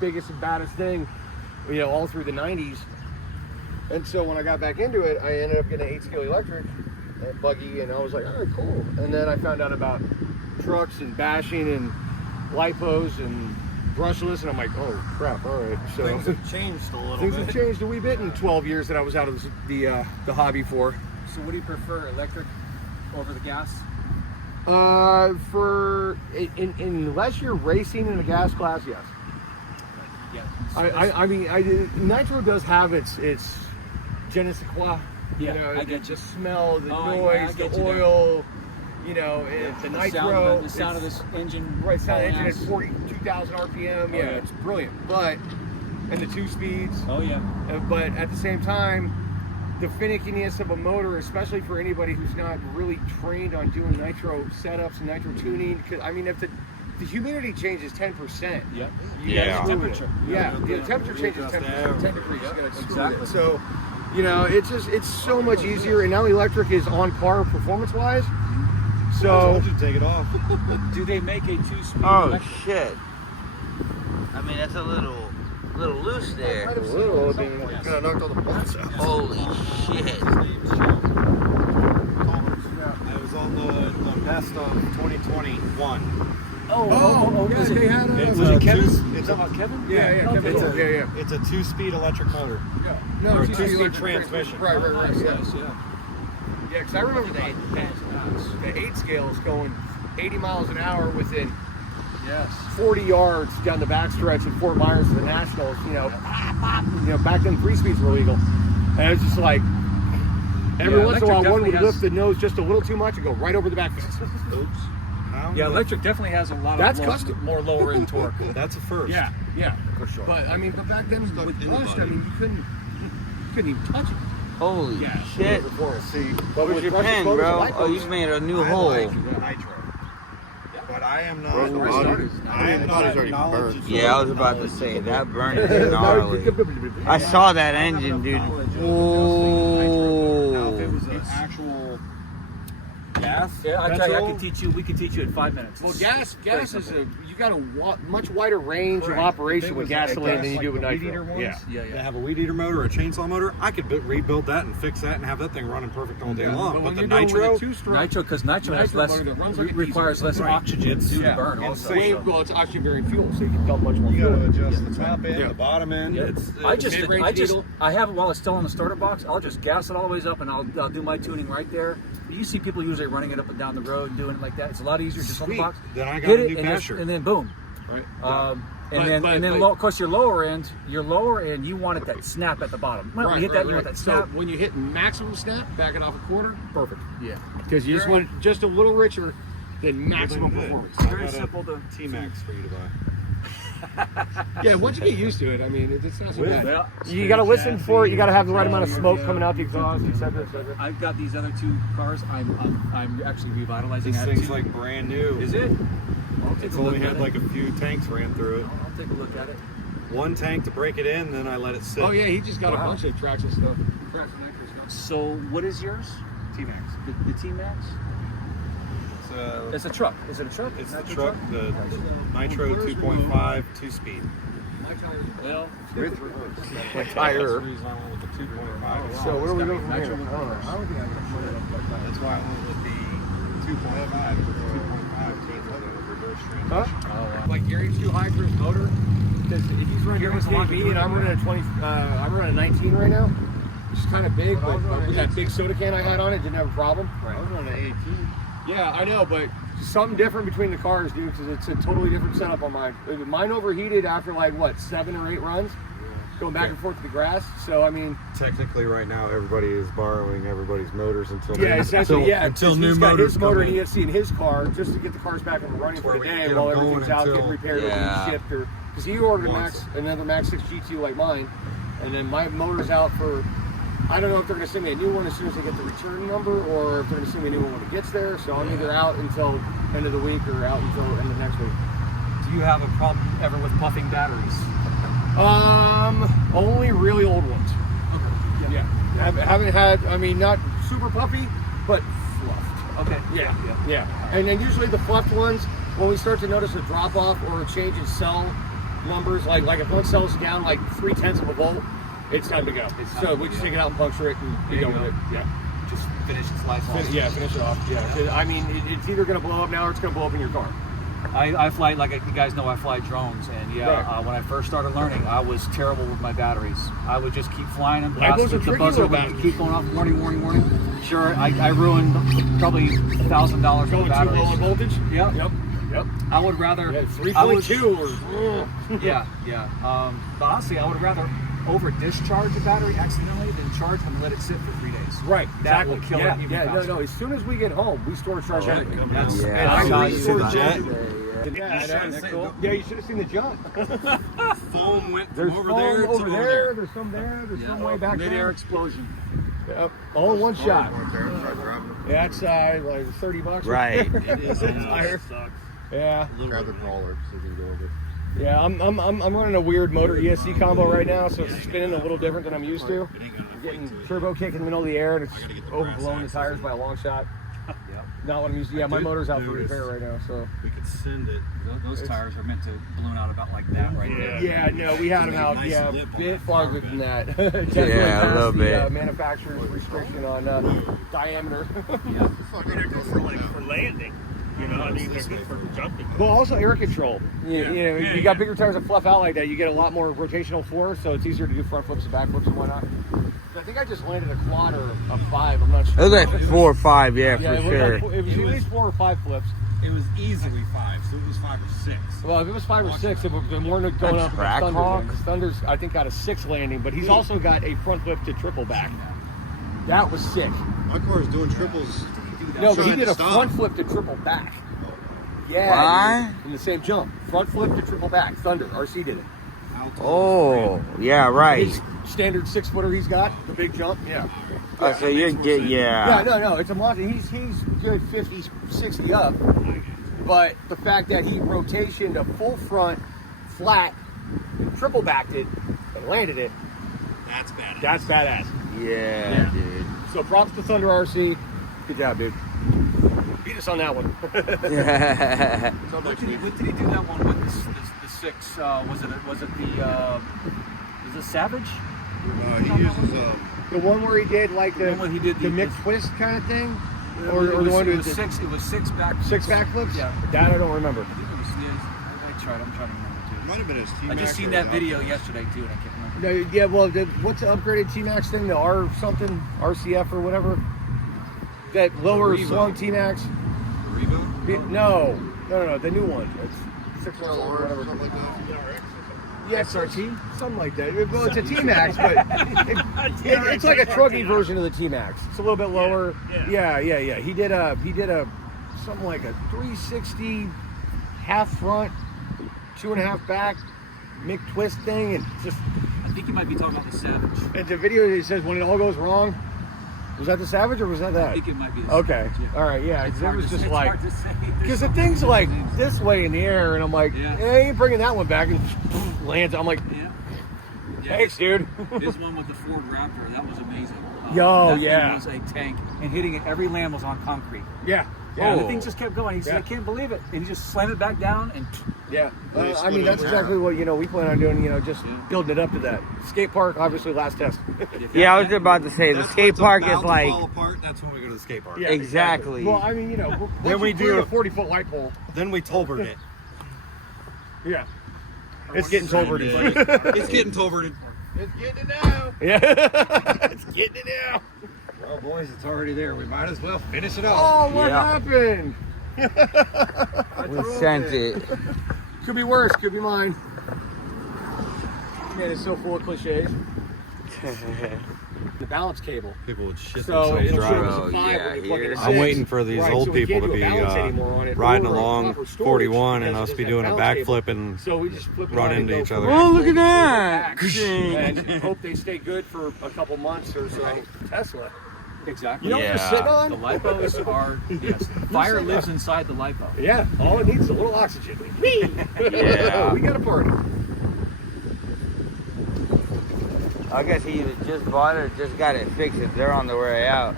biggest and baddest thing, all through the 90s. And so when I got back into it, I ended up getting an 8-scale electric buggy, and I was like, all right, cool. And then I found out about trucks and bashing and lipos and brushless, and I'm like, oh crap, all right. So things have changed a little bit. Things have changed a wee bit in 12 years that I was out of the hobby for. So what do you prefer, electric over the gas? Unless you're racing in a gas class, yes. Yeah. I mean, nitro does have its je ne sais quoi. Yeah, I get the smell, the yeah, noise, the oil. The nitro. The sound of this engine. Right, sound of the engine at 42,000 RPM. Yeah, it's brilliant. And the 2 speeds. Oh yeah. But at the same time, the finickiness of a motor, especially for anybody who's not really trained on doing nitro setups and nitro tuning, because I mean, if the humidity changes 10%, Yeah. Temperature. The temperature changes 10 degrees. Exactly. So, it's so much easier, and now electric is on par performance-wise. So I told you to take it off. Do they make a 2-speed? Oh electric? shit! I mean, that's a little loose there. a little, I mean, kind of knocked all the bolts out. Holy shit! I was on the best of 2021. Yeah, they had Was it Kevin? It's about Kevin? Yeah, Kevin. It's a 2-speed electric motor. No, Or it's 2-speed transmission. Right. Yes, yeah. Yeah, because I remember the 8 scales going 80 miles an hour within 40 yards down the backstretch in Fort Myers to the Nationals. Back then 3 speeds were legal, and it's just like every once in a while one would lift the nose just a little too much and go right over the back fence. Oops. Yeah, electric definitely has a lot That's of custom. more lower end torque. That's a first. Yeah, for sure. But back then with rust, you couldn't even touch it. Holy shit! See, Where's your pen, bro? Oh, you made a new hole. I like nitro. But I am not. I am not acknowledged. Yeah, I was about to say that burn is gnarly. I saw that engine, dude. Now, Whoa! if it was an actual gas, we can teach you in 5 minutes. Well, gas is you got a much wider range of operation with gasoline than you do with nitro. They have a weed eater motor or a chainsaw motor. I could rebuild that and fix that and have that thing running perfect all day long. But the nitro, because nitro has less, requires less oxygen to burn. Also, well, it's oxygen-bearing fuel, so you can dump much more you fuel. got to adjust the top end, the bottom end. I have it while it's still on the starter box. I'll just gas it all the way up, and I'll do my tuning right there. You see people usually running it up and down the road and doing it like that. It's a lot easier just on the box. Then I got a new basher. And then boom. Right. Of course, your lower end, you want it that snap at the bottom. When you hit that, you want that snap. So when you hit maximum snap, back it off a quarter, perfect. Yeah. Because you just want it just a little richer than maximum performance. Very simple to T-Max for you to buy. Yeah, once you get used to it, I mean, it's not so bad. Well, You got to listen for it. You got to have the right amount of smoke coming out the exhaust, etc. I've got these other 2 cars. I'm actually revitalizing. This thing's like brand new. Is it? It's only had like a few tanks ran through it. I'll take a look at it. One tank to break it in, then I let it sit. Oh yeah, he just got a bunch of tracks and stuff. So what is yours? T-Max. The T-Max? It's a truck. Is it a truck? It's the truck, the Nitro 2.5 2-speed. Well, My tire. That's the reason I went with the 2.5. So where do we go from here? That's why I went with the 2.5. Because the 2.5 came with a reverse transmission. Huh? Like Gary's too high for his motor. Because he's running me, and I'm running a 20. I'm running a 19 right now. It's kind of big, but with that big soda can I had on it, didn't have a problem. I was running an 18. Yeah, I know, but something different between the cars, dude, because it's a totally different setup on mine. Mine overheated after like, 7 or 8 runs, going back and forth to the grass. So, I mean... Technically, right now, everybody is borrowing everybody's motors until... Until new motors his motor and ESC in his car, just to get the cars back and running for the day while everything's out, getting repaired or getting shipped. Because he ordered another Max 6 GT like mine, and then my motor's out for... I don't know if they're going to send me a new one as soon as they get the return number, or if they're going to send me a new one when it gets there. So I'm either out until end of the week or out until end of next week. do you have a problem ever with puffing batteries? Only really old ones. Okay. Yeah. Haven't had, I mean, not super puffy, but fluffed. Okay. Yeah. And then usually the fluffed ones, when we start to notice a drop off or a change in cell, numbers, like if one cells down like 0.3 of a volt, it's time to go. So we just take it out and puncture it and be done with it. Yeah. Just finish its life off. Yeah, finish it off. Yeah. I mean, it's either going to blow up now or it's going to blow up in your car. I fly, like you guys know, I fly drones, and when I first started learning, I was terrible with my batteries. I would just keep flying them. The buzzer would keep going off, warning, warning, warning. Sure, I ruined probably $1,000 worth of batteries. Going too low in voltage? Yep. I would rather 3.2 or yeah. But honestly, I would rather over discharge a battery accidentally than charge them and let it sit for 3 days. Right, That exactly. will kill it even faster. No. As soon as we get home, we store charge everything. That's You see the jet? Yeah, you should have seen the jump. Foam went There's from foam over there to over there. There's some there. There's some way back Mid-air there. explosion. Yep. All in one shot. Yeah, that's like $30. Right. It is. Tire. Grab Yeah. the crawler so you can go over. Yeah, I'm running a weird motor ESC combo right now, so it's spinning a little different than I'm used to. I'm getting turbo kick in the middle of the air, and it's overblowing the tires by a long shot. Not what I'm used to. Yeah, my motor's out for repair right now, so. We could send it. Those tires are meant to balloon out about like that right there. Yeah, no, we had them out. Yeah, a bit farther than that. Yeah, a little bit. Manufacturer's restriction on diameter. Yeah. They're good for landing. You know, I mean, they're good for jumping. Well, also air control. You got bigger tires that fluff out like that. You get a lot more rotational force, so it's easier to do front flips and back flips and whatnot. I think I just landed a quad or a 5. I'm not sure. It was like 4 or 5, yeah, for it was sure. It was at least 4 or 5 flips. It was easily 5, so it was 5 or 6. Well, if it was 5 or 6, it would have been more than going up with track Thunder. hawk? Because Thunder's, I think, got a 6 landing, but he's also got a front flip to triple back. That was sick. My car is doing triples. No, but he did a Stop. front flip to triple back. Yeah, Why? dude, in the same jump. Front flip to triple back. Thunder. RC did it. Oh, yeah, right. His standard 6-footer he's got, the big jump. Yeah. Oh, so you're getting, Yeah, no, it's a monster. He's good 50, 60 up. But the fact that he rotationed a full front, flat, and triple backed it, and landed it, That's badass. that's badass. Yeah, dude. So props to Thunder RC. Good job, dude. Beat us on that one. So what did he do that one with the 6? Was it the Savage? He uses The one where he did like the one where he did the the- mixed twist kind of thing? It Or the was, one it who was did 6. It was 6 back. 6 backflips? Yeah. That I don't remember. I think it was. I'm trying to remember might have been his too. T-Max. I just seen that video yesterday too, and I can't remember. No, yeah, well, what's the upgraded T-Max thing? The R something, RCF or whatever? That lower Revo. swung T-Max? Reboot? No, the new one. It's 6 or whatever. Something like that. Yeah, SRT? Something like that. Well, it's a T-Max, but it's like a truggy version of the T-Max. It's a little bit lower. Yeah. He did a something like a 360 half front, 2.5 back, Mick twist thing, and just. I think you might be talking about the Savage. And the video it says when it all goes wrong. Was that the Savage or was that I that? think it might be the Okay. Savage, yeah. All right. Yeah. It's It hard was to just say- like. it's hard to say. Because the thing's like this way in the air, and I'm like, Yeah. I ain't bringing that one back, and lands. I'm like, Yeah. thanks, dude. His one with the Ford Raptor, that was amazing. Yo, that yeah. thing was a tank, and hitting it, every land was on concrete. Yeah. Yeah, the thing just kept going. He said, Yeah. I can't believe it. And he just slammed it back down, and Yeah. They I split mean, it that's over exactly what, we plan on doing, just building it up to that. Skate park, obviously, last test. Yeah, I was about to say, the That's skate when it's park is about to like, fall apart, that's when we go to the skate park. Yeah, Exactly. Well, I mean, once Then we you clear do- a 40-foot light pole. Then we Tolbert it. Yeah. It's getting Tolberted. It's getting Tolberted. It's getting it now. Yeah. It's getting it now. Well, boys, it's already there. We might as well finish it off. Oh, what Yeah. happened? we sent it. Could be worse, could be mine. Man, it's so full of cliches. The balance cable. People would shit So themselves it'll show driving. us a 5 yeah, when you plug in a here. 6. I'm waiting for these Right, old so we people can't to do a be balance anymore on it. riding Or a along proper storage 41 and because us it be has doing that a balance cable. backflip and So we just flip it run on and into go each from other. there. Oh, look at that. And hope they stay good for a couple months or so. Tesla. exactly. You know what you're Yeah. sitting on? The lipos are, yes, fire lives inside the lipo. Yeah, all it needs is a little oxygen. Yeah. We got a party. I guess he either just bought it or just got it fixed if they're on their way out.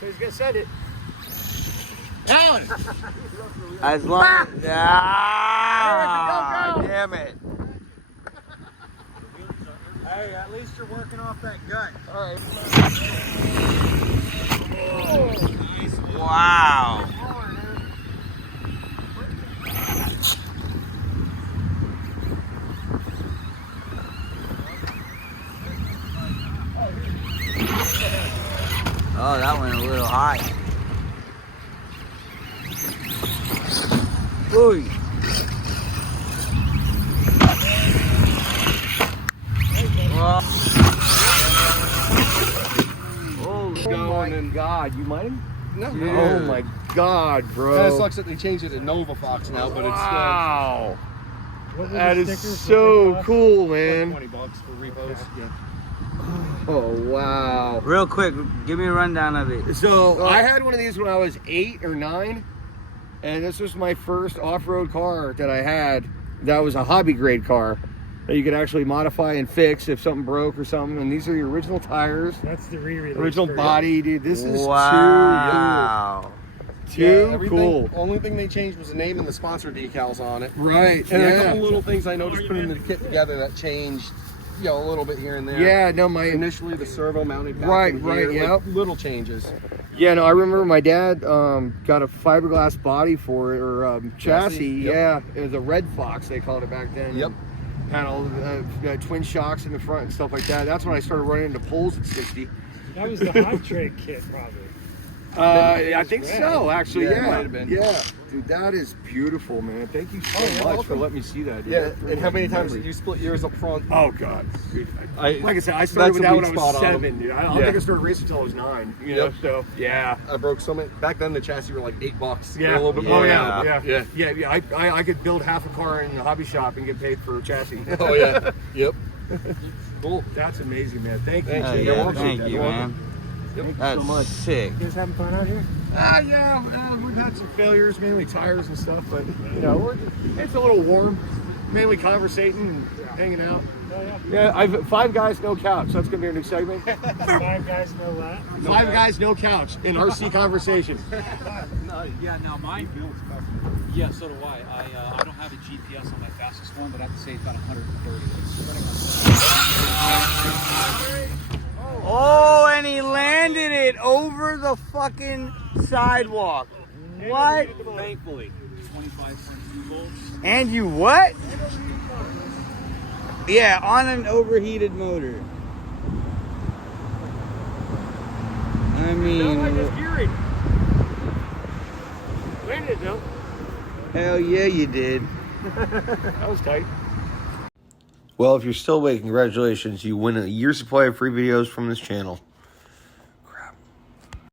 So he's gonna send it. Alan! As long as... Ah, damn it. Hey, at least you're working off that gut. All right. Wow. Oh, that went a little high. Ooh. Oh my God, you mind? No. Yeah. Oh my God, bro. Kind of sucks that they changed it to Nova Fox now, but it's still. Wow. That is so cool, man. $20 for repos. Yeah. Oh wow. Real quick, give me a rundown of it. So I had one of these when I was 8 or 9, and this was my first off-road car that I had. That was a hobby grade car that you could actually modify and fix if something broke or something. And these are the original tires. That's the re-release. Original body, dude. This is Wow. too cool. Only thing they changed was the name and the sponsor decals on it. Right. And yeah. a couple little things I noticed putting the kit together that changed, you know, a little bit here and there. Yeah, no, my Initially the servo mounted back Right, in right, here, yep. like little changes. Yeah, no, I remember my dad got a fiberglass body for it, or chassis. Yep. Yeah, it was a Red Fox, they called it back then. Yep. Had all twin shocks in the front and stuff like that. That's when I started running into poles at 60. That was the hot trade kit, probably. I think so, actually. Yeah, it Yeah, might have been. yeah. Dude, that is beautiful, man. Thank you so Oh, you're much for welcome. letting me see that. Dude. Yeah, and how many times did you split yours up front? Oh God. Dude, Like I said, I started with a that when weak I was spot on 7, them. dude. I don't Yeah. think I started racing until I was 9. You know, Yep. so yeah. I broke so many. Back then the chassis were like $8. Yeah, a little bit oh more. yeah, Yeah. yeah. I could build half a car in a hobby shop and get paid for a chassis. Oh yeah. Yep. Cool. That's amazing, man. Thank you. Thank Oh, you. You're yeah, welcome. thank you, You're welcome. man. Thank you That's so much. sick. You guys having fun out here? Yeah, we've had some failures, mainly tires and stuff, but you know, it's a little warm. Mainly conversating and hanging out. Oh, yeah. Yeah, I've 5 guys, no couch. That's gonna be our new segment. 5 guys know that. 5 guys, no couch in RC conversation. Yeah, now mine. Yeah, so do I. I don't have a GPS on my fastest one, but I have to say it's about 130. It's running on. Oh, and he landed it over the fucking sidewalk. What? Thankfully, 25.2 volts. And you what? Yeah, on an overheated motor. I mean, gearing. Landed it though. hell yeah, you did. That was tight. Well, if you're still awake, congratulations. You win a year's supply of free videos from this channel.